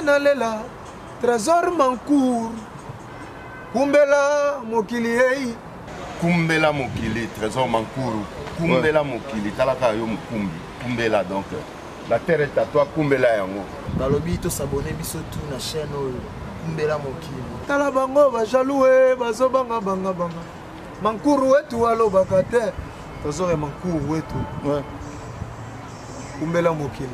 nalela Trésor Mancour Kumbela mokili ei Kumbela mokili Trésor Mancour Kumbela mokili talaka yo mukumbi Kumbela donc la terre est à toi Kumbela yango balobi to s'abonner biso tout na chaîne Kumbela mokili tala bango ba jaloux bazo banga Mancour wetu alobaka te Trésor Mancour wetu Kumbela mokili.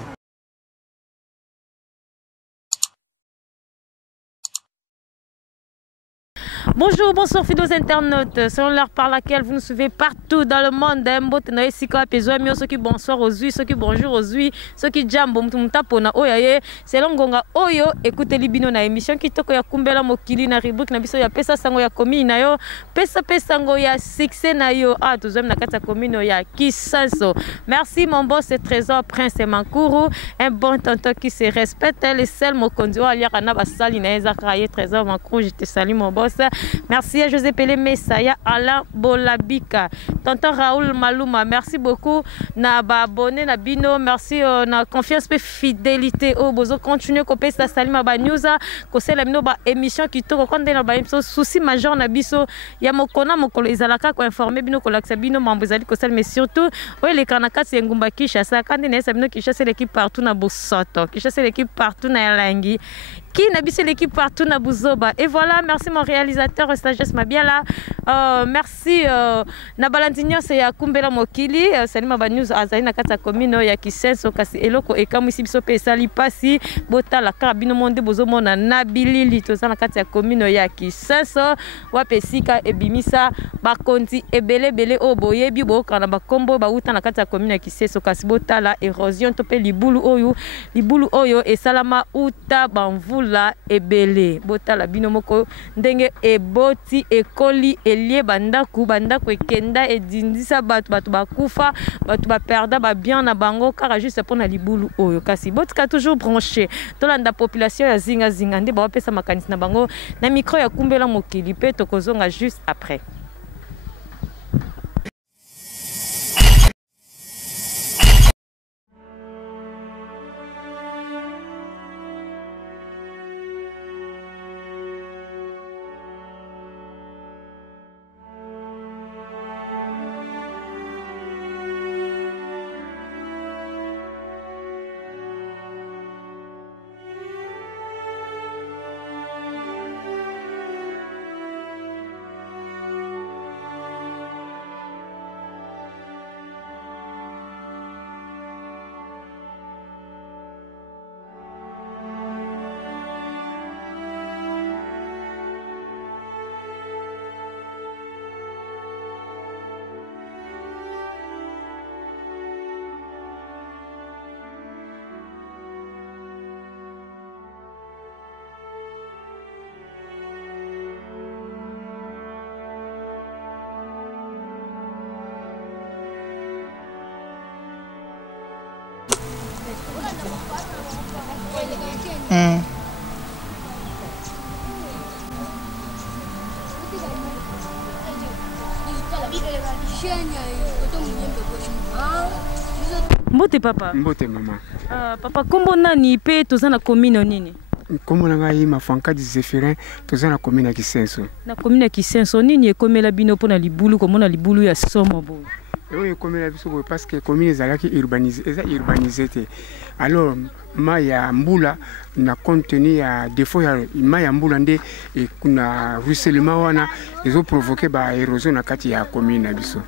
Bonjour, bonsoir fidèles internautes. Selon l'heure par laquelle vous nous suivez partout dans le monde, ceux qui bonsoir aux huit, ceux qui bonjour aux huit, ceux qui jambo mtapona oyaye, selon gonga oyo, écoutez libino na émission qui toko ya kumbela mokili na rubrique na biso ya pesa sango ya commune na yo, pesa sango ya succès na yo, tozom na kata commune ya Kisanso. Merci mon boss Trésor Prince Mancour, un bon tonton qui se respecte, le seul mokondi wa liaka na basali na ezakaye Trésor Mancour, je te salue mon boss. Merci à José Pelé Messaya, Alain Bolabika, tonton Raoul Malouma, merci beaucoup na abonné na bino, merci na confiance et fidélité au bozo continuer ko pesa salima ba news ko sela bino ba émission qui to ko na ba émission souci majeur na biso ya mokona mokolo ezalaka ko informer bino ko laksa bino mambo ezali ko sela mais surtout les kanaka se ngumba Kinshasa kandi na sabino Kinshasa l'équipe partout na Bosoto Kinshasa l'équipe partout na Langi qui n'a pas l'équipe partout na Buzoba. Et voilà, merci mon réalisateur stagiaire Mabia là. Merci na Balantinho c'est ya Kumbela Mokili, Salima ba news azali na kata commune ya Kisenso kasi eloko ekamu ici biso pe sali pasi bota la carabino monde bozomona na bilili to na kata commune ya Kisenso wape sika ebimisa ba konti ebele o boyebi bo kana ba kombo ba uta na kata commune ya Kisenso kasi bota la érosion to pe libulu oyo e salama uta banvu la ebele botala bino moko ndenge eboti ekoli elie bandaku ekenda edindisa batu bakufa batu baperda ba bien na bango kaka juste pour na libulu oyo kasi botika toujours branché tolanda population ya zinga nde ba pesa makanisi na bango na micro ya kumbela mokili pe tokozonga juste après. Mbote papa. Mbote mama. Papa kombo nani pe toza na commune nini? Kombo na ngai Mafanka di Zéphirin toza na commune ya Kisenso. Na commune ya Kisenso nini ekomela bino pona libulu komona libulu ya somo bo. Oui, ekomela biso bo parce que commune ezalaki urbanisé te. Alors maya mbula na contenu ya défaut ya maya mbula nde kuna ruissellement wana ezo provoquer ba érosion na kati ya commune na biso.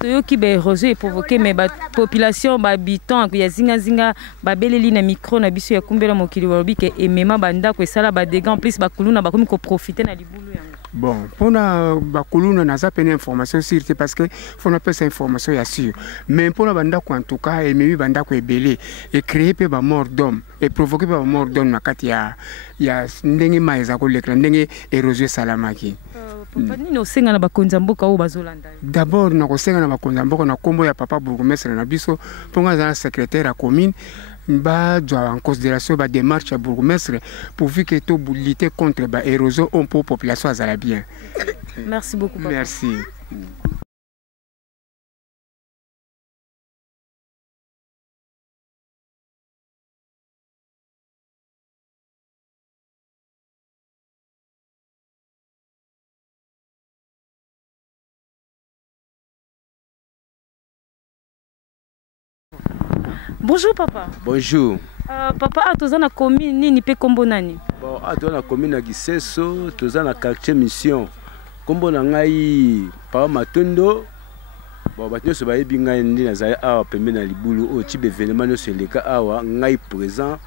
Toyoki ba érosion et provoquer mais ba population ba habitants ya zinga ba beleli na micro na biso ya kumbela mokili wabi ke emema banda ko esala ba dégâts en plus ba kuluna ba komi ko profiter na libulu yango. Bon, pour la bakuluna n'a pas information sur parce que faut pas cette information ya sûr. Mais pour la banda en tout cas et même banda ko ebele et créer pe ba mort d'homme et provoquer ba mort d'homme na kati ya ndenge maiza ko lekla ndenge érosion salamaki. Papa ni no senga na bakonza mboka o bazolanda. D'abord na ko senga na bakonza mboka na kombo ya papa bourgmestre na biso ponga za secrétaire à commune ba doit en considération ba démarche à bourgmestre pour que tout lutter contre ba érosion on pour population azala bien. Merci beaucoup papa. Merci. Bonjour papa. Bonjour. Papa, tu as na commune nini pe kombo nani? Bon, tu as na commune na Gisenso, tu as na quartier mission. Kombo na ngai Papa Matondo. Bon, batyo so bayebi ngai ndi na zaya awa pembe na libulu o tibe événement no seleka awa ngai présent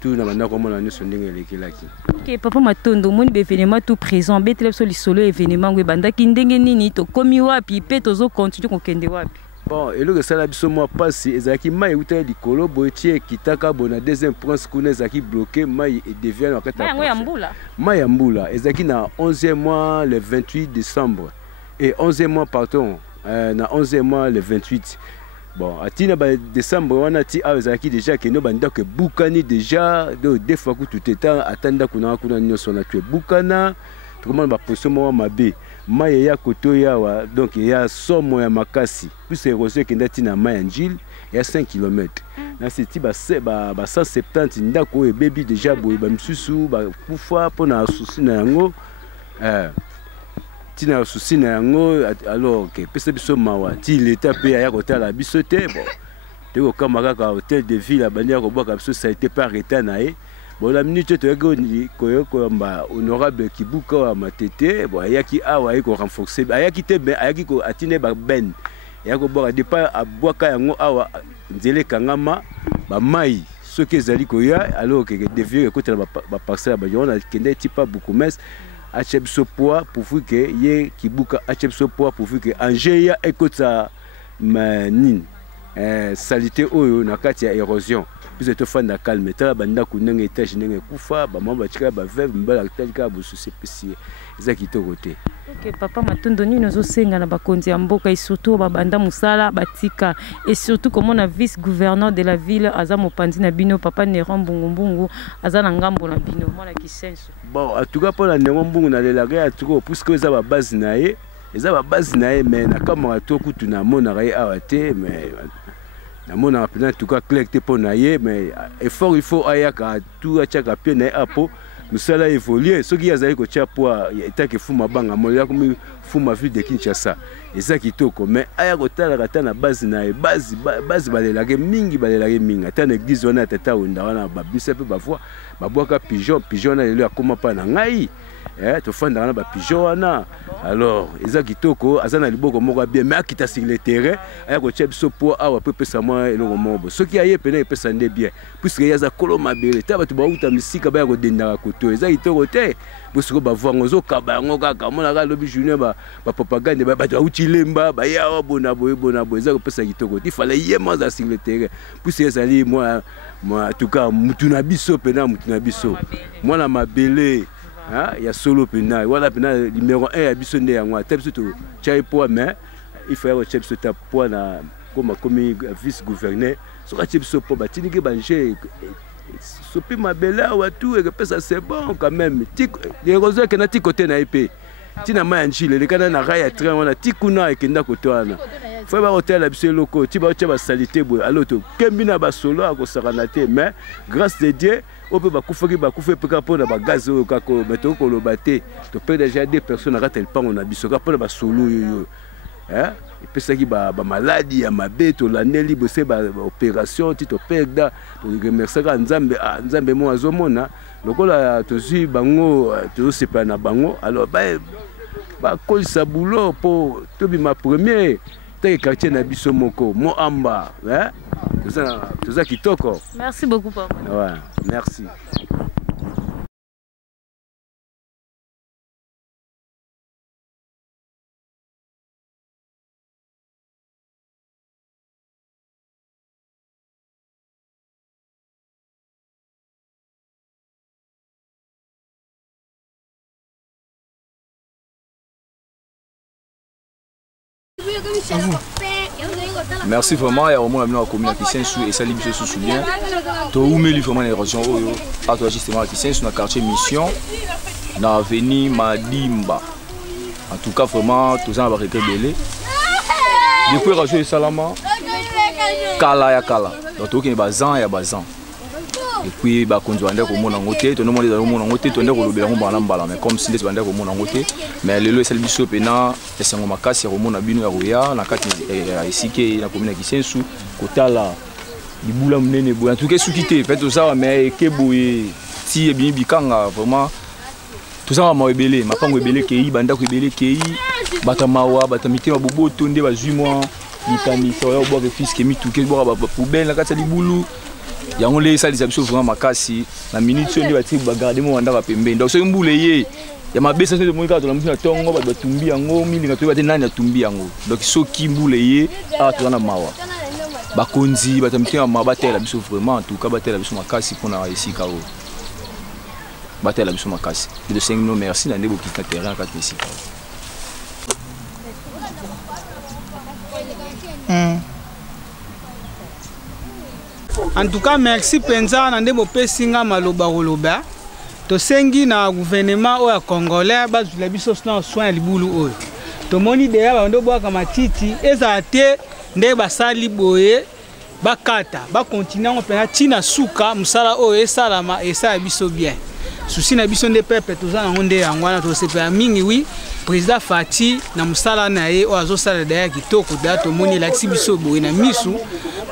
tout na banda komona no sondenge lekelaki. OK, Papa Matondo, mon événement tout présent, betlep so lisolo événement ngwe banda ki ndenge nini to komi wapi pe tozo continue kokende wapi? Bon, et le sala biso moi passé ezaki mai uta likolo boetie kitaka bona deuxième prince kuna ezaki bloqué mai et devient en kata. Mai yambula. Mai yambula ezaki na 11e mois le 28 décembre et 11e mois pardon, na 11e mois le 28. Bon, atina ba décembre wana ti a ezaki déjà que no banda que bukani déjà de deux fois tout état atanda kuna nyoso na tu bukana comment ba position mo mabe. Mai ya koto yawa donc il y a somo ya makasi plus érosion qui ndati na mai njil il y a 5 km na seti ba 170 ndako e baby déjà boye ba msusu ba kufa pona souci na yango tina souci na yango alors que pesa biso mawa ti l'état pe ya kotala biso te bon te ko kamaka ka hôtel de ville abania ko boka biso ça a été pas arrêté na e. Bon, la minute tu as mba honorable Kibuka wa matete bon ayaki awa ayiko renforcer ayaki te ayaki ko atine ba ben ayako boka depa abwaka yango awa nzele kangama ba mai soki ezali ko ya alors que devient que ba parcelle ba yona kende tipa beaucoup mais acheb so poids pour que ye Kibuka acheb so poids pour que Angeya ekota manin salité oyo na kati ya érosion. Plus de fan na calme ta banda kunanga étage ndenge kufa ba mamba chika ba veuve mbala talika bo souci pesi ezaki to côté. OK, Papa Matondo ni nozo senga na bakonzi ya mboka et surtout ba banda musala batika et surtout comme on a vice-gouverneur de la ville azamo pandi na bino Papa Néron Mbungu azana ngambo na bino mona Kisenso. Bon, en tout cas pour la Néron Mbungu na lelaga en tout cas puisque ça ba base na ye, eza ba base na ye mais na kamara to kutu na mona ra awate mais mon en tout cas clair pour naïe mais effort il faut ayaka tout à chaque pied na apo nous cela évoluer ce qui a zali ko tia poa eta ke fuma banga mo ya comme fuma ville de Kinshasa eza kitoko mais ayako tala kata na base na base balelage mingi ata na église wana tata onda wana babisa pe bafwa babwaka pigeon na lelo akoma pa na ngai to fanda na ba pigeon wana alors eza kitoko azana liboko moko bien mais akita sur le terrain ayako tia biso po awa pe pesa moi eloko mobo soki aye pena pesa nde bien puisque yaza koloma bele ta batu ba uta misika ba ko denda koto eza kitoko te bosiko ba voir ngozo kaba yango kaka mona ka lobi journée ba propagande ba uti lemba ba ya bona boye eza ko pesa kitoko il fallait y manger sur le terrain puisque ezali moi en tout cas mutuna biso pena mutuna biso moi na mabele il y a solo pena voilà pena numéro 1 ya biso nde yango ta biso to chai po mais il faut avoir chai biso ta po na comme vice gouverneur so ka chai biso po batini ke banje sopi mabele wa tout et que ça c'est bon quand même les roses que na ti côté na épée tina manjile le kana na raya train wana tikuna ekenda kotwana faut ba hotel la biso loko ti ba ba salité boy alors to kembina ba solo akosakana te mais grâce de Dieu on peut ba kufa pe ka pona ba gaz o ka ko meto ko lo baté to peut déjà des personnes à tel pas on a biso ka pona ba solo yo hein et puis ça qui ba maladie ya mabeto la neli bose ba opération ti to pegda to remercier ka nzambe mo azomona lokola tozi bango to sepa na bango alors ba kolisa boulot pour to bi ma premier te quartier na biso moko mo amba hein tout ça kitoko. Merci beaucoup papa. Ouais, merci. Merci vraiment, il y a vraiment la commune qui s'est et ça libère se souvient. Tu as ouvert vraiment les régions à toi justement qui s'est dans le quartier Mission, dans l'avenue Madimba. En tout cas vraiment tous ça va récupérer. Depuis rajouter Salama, Kala ya Kala. Donc tout qui est bazan ya bazan. Et puis bah quand tu vas aller au monde en côté, tu nous demandes au monde en côté, tu vas aller au Bélan balambala. Mais comme si tu vas aller au monde en côté, mais le lieu c'est le biso pena, c'est un makasi au monde à bino ya roya, na kati ici qui na commune qui c'est sous kotala libula munene boye en tout cas soki te fait ça mais ke boye ti bien bikanga vraiment tout ça ma ebele mapango ebele kei banda ko ebele kei bata mawa bata mitema boboto nde bazui moi litani so yo bo ke fils ke mituke bo ba poubelle la kata libulu yango le ça les biso vraiment makasi na minute so nde bati ba garder mo wanda ka pembe donc so mbule ye ya mabesa so mo ka to na mfina tongo ba tumbi yango milinga to ba te nani atumbi yango donc so ki mbule ye a to na mawa bakonzi batamtema mabatela biso vraiment en tout cas batela biso makasi pona esika o batela biso makasi de 5 no merci na ndebo kita terrain ka esika en tout cas merci penza na ndebo pesinga maloba koloba to sengi na gouvernement o ya congolais bazula biso na soin libulu oyo to moni deya ba ndo bwaka matiti eza te nde basali boye bakata ba continuer on pena tina suka musala oyo esalama esa biso bien souci na biso nde pepe toza na ngonde yangwana to sepa mingi wi président Fati na musala na ye o azosala deya kitoko da to moni la biso boye na misu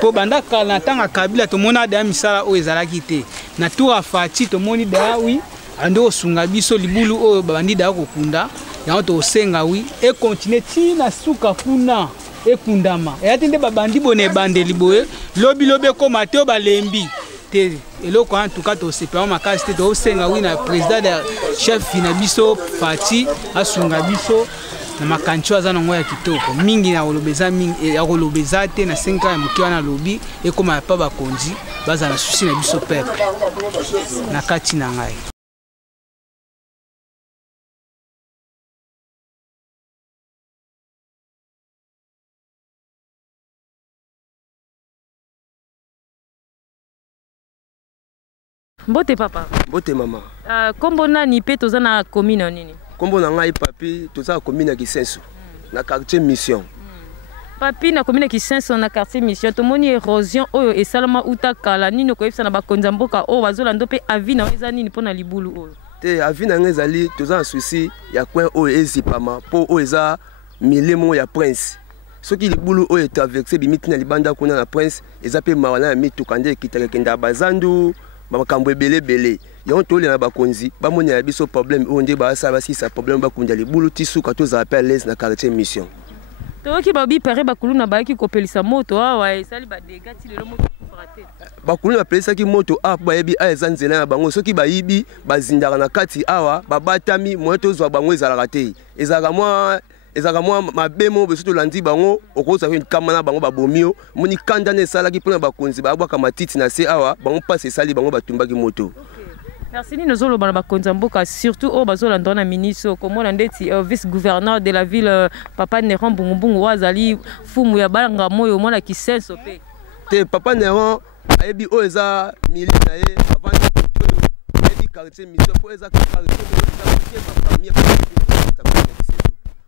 po banda kala na tanga kabila to mona deya misala oyo ezalaki te na tour Fati to moni deya wi ando sunga biso libulu oyo bandi da kokunda yango to senga wi e continuer tina suka kuna ekundama eyati babandi bone bandeli boye lobi koma te balembi te eloko en tout cas to sepama makasi te to senga wi na président de chef na biso Fati asunga biso na makancho aza nango ya kitoko mingi na kolobeza mingi ya kolobeza te na 5 ans ya mokiwa na lobi ekoma pa bakonzi baza na susi na biso peuple na kati na ngai. Mbote papa. Mbote mama. Kombo nani pe toza na commune nini? Kombo na ngai papi toza na commune ya Kisenso na quartier Mission. Papi na commune ya Kisenso na quartier Mission tomoni érosion oyo esalama utakala nini ko yebisa na bakonza mboka oyo bazolanda pe avi na eza nini pona libulu oyo. Te avi na ngai ezali toza na souci ya coin oyo ezipama po oyo eza milemo ya prince. Soki libulu oyo traverser bimiti na libanda kuna na prince eza pe mawana ya mituka nde kitaka kenda bazandu makambo ebele yango tole na bakonzi bamoni ya biso problème oyo nde basala basisa problème bakunda libulu tisuka toza pe à l'aise na quartier Mission. Toki babi pare bakulu na bayaki kopelisa moto awa esali ba dégâts ti lelo moto fraté. Bakulu na pelisa ki moto a bayebi a eza nzela na bango soki bayibi bazindaka na kati awa babatami moyo tozwa bango ezalaka te ezaka mwa mabemo beso tolandi bango okoza une kamana bango babomio moni kanda na esalaki mpona bakonzi babwaka matiti na se awa bango mpasi esali bango batumbaki moto. Merci nous zolo bana bakonza mboka surtout au bazolanda na ministre komona ndeti vice gouverneur de la ville Papa Néron Bungu wazali fumu ya balanga moyo mona Kisenso pe. Te Papa Néron ayebi o eza mili na ye avant de ayebi quartier Mission po eza quartier eza famille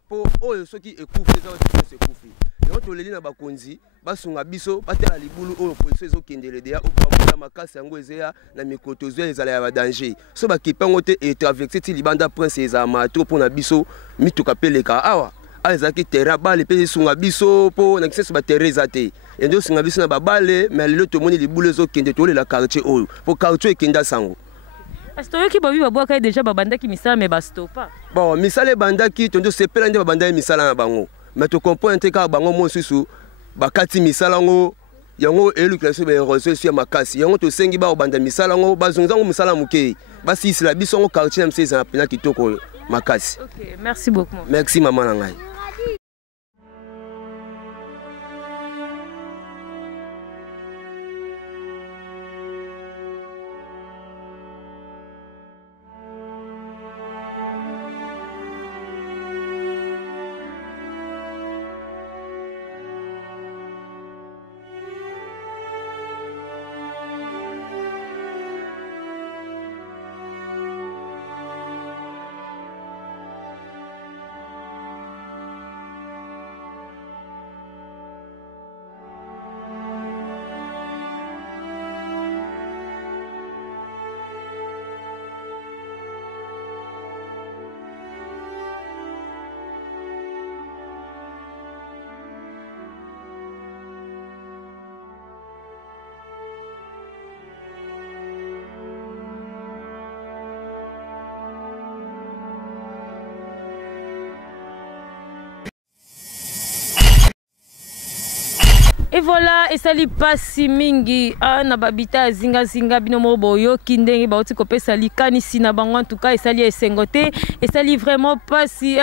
po oyo soki ekufi eza osi ekufi yango toleli na bakonzi basunga biso batela libulu oyo police ezokendele deya obamola makasi yango ezeya na mikoto zo ezala ya badanger so bakipango te etraverse ti libanda prince ezala matro mpona biso mituka peleka awa ezalaki terrain bale mpe esunga biso mpo na Kisenso baterrain eza te ende osunga biso na babale mais lelo tomoni libulu ezokende tolela quartier oyo po quartier ekenda sango. Astoyoki babi babwaka déjà babandaki misala mais bastopa. Bon, misala bandaki tondo sepela nde babandaki misala na bango. Mais to comprendre te ka bango mosusu bakati misala ngo yango elukation be érosion sur makasi. Yango to sengi ba obanda misala ngo bazunza ngo misala muke. Basi sila biso ngo quartier na mseza pena kitoko makasi. OK, merci beaucoup. Merci maman na ngai. Et voilà, et ça li pasi mingi na babita zinga binomo boyo kindenge bauti kopé sali kanisi na bango en tout cas et ça li esengote et ça li vraiment pasi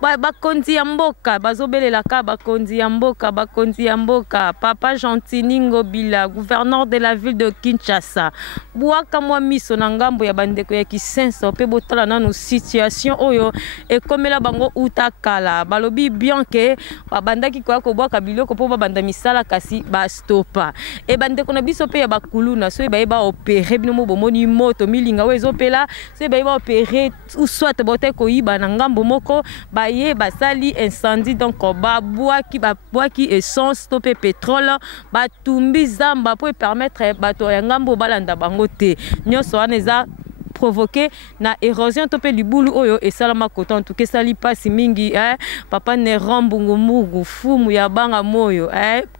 ba kondi ya mboka bazobelela ka ba kondi ya mboka papa Gentiningo Bila gouverneur de la ville de Kinshasa bwaka mwa miso na ngambo ya bandeko ya kisenso pe botala nanu situation oyo et comme la bango utakala balobi bien que babandaki kwa ko bwaka biloko po babanda misala kasi ba stopa e bandeko na biso pe ya bakuluna so ba opérer binomo bomoni moto milinga wezo pela so ba opérer ou soit bote ko yiba na ngambo moko ba ye basali incendie donc ba bwaki essence stopper pétrole ba tumbi zamba pour permettre bato ya ngambo balanda bango te nyonso aneza provoqué na érosion topé libulu oyo et salama koton tout que sali pasi mingi papa ne rambungu mugu fumu ya banga moyo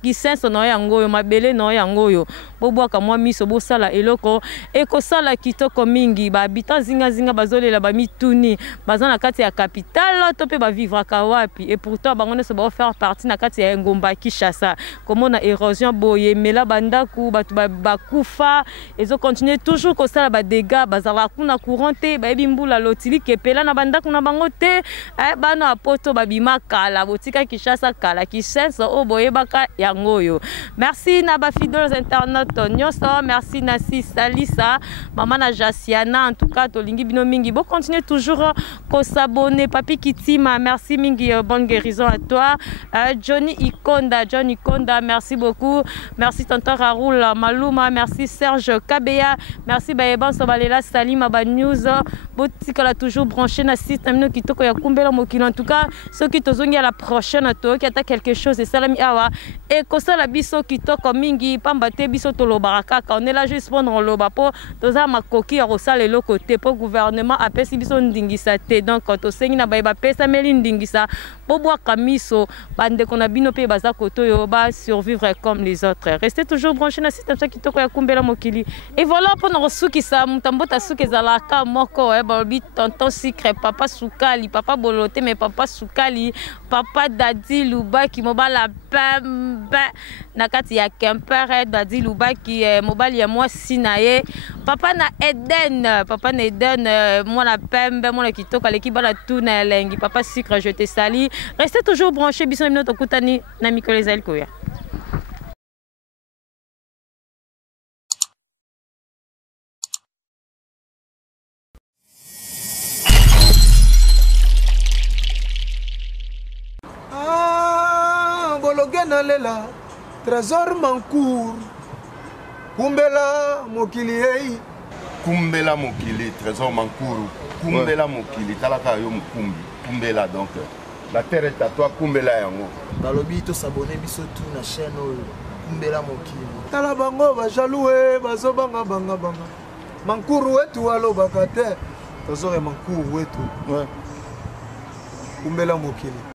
kisenso no yango yo mabele no yango yo bobwaka mwa miso bosala eloko ekosala kitoko mingi ba habitant zinga bazolela ba mituni bazana kati ya capitale topé ba vivre ka wapi et pourtant bango ne se ba faire partie na kati ya ngomba Kinshasa comme na érosion boye mela bandaku batu ba kufa ezo continuer toujours ko sala ba dégâts bazala kuna courante ba bimbula lotili kepela na bandako na bango te bana apoto babima kala botika Kinshasa kala kisenso oboye baka yangoyo. Merci na ba fidèles internautes nyonso, merci na Salisa maman na Jasiana en tout cas tolingi bino mingi bo continuer toujours ko s'abonner papi Kitima merci mingi bonne guérison à toi Johnny Ikonda merci beaucoup, merci tonton Raoul Maluma, merci Serge Kabeya, merci Bayeban Sobalela Salim ba news botikala toujours branché na système qui toko ya kumbela mokili en tout cas ceux qui tozongi à la prochaine to qui atta quelque chose et salami awa et kosala biso qui toko mingi pamba te biso to lobaraka on est là juste pour on loba po toza makoki ya kosala le côté pour gouvernement apesi biso ndingisa te donc to sengi na ba pesa meli ndingisa bobwa kamiso bande kona bino pe baza koto yo ba survivre comme les autres. Restez toujours branché na système qui toko ya kumbela mokili et voilà pour nous suki sa mutambota suki zalaka moko balbi tonton Secret papa Sukali papa Bolote mais papa Sukali papa Dadi Lubaki mobala pembe na kati ya Kemper Dadi Lubaki mobali ya moi sinaye papa na Eden moi na pembe moi na kitoka l'équipe la tuna lengi papa Secret je te salue. Restez toujours branchés biso minute okutani na mikolo ezali koya. Bologena lela trésor mancour kumbela mokili trésor mancour kumbela mokili talaka yo mukumbi kumbela donc la terre est à toi kumbela yango balobi to s'abonner biso tout na chaîne kumbela mokili tala bango ba jaloux bazobanga banga mankuru wetu alobaka te tozore mankuru wetu kumbela mokili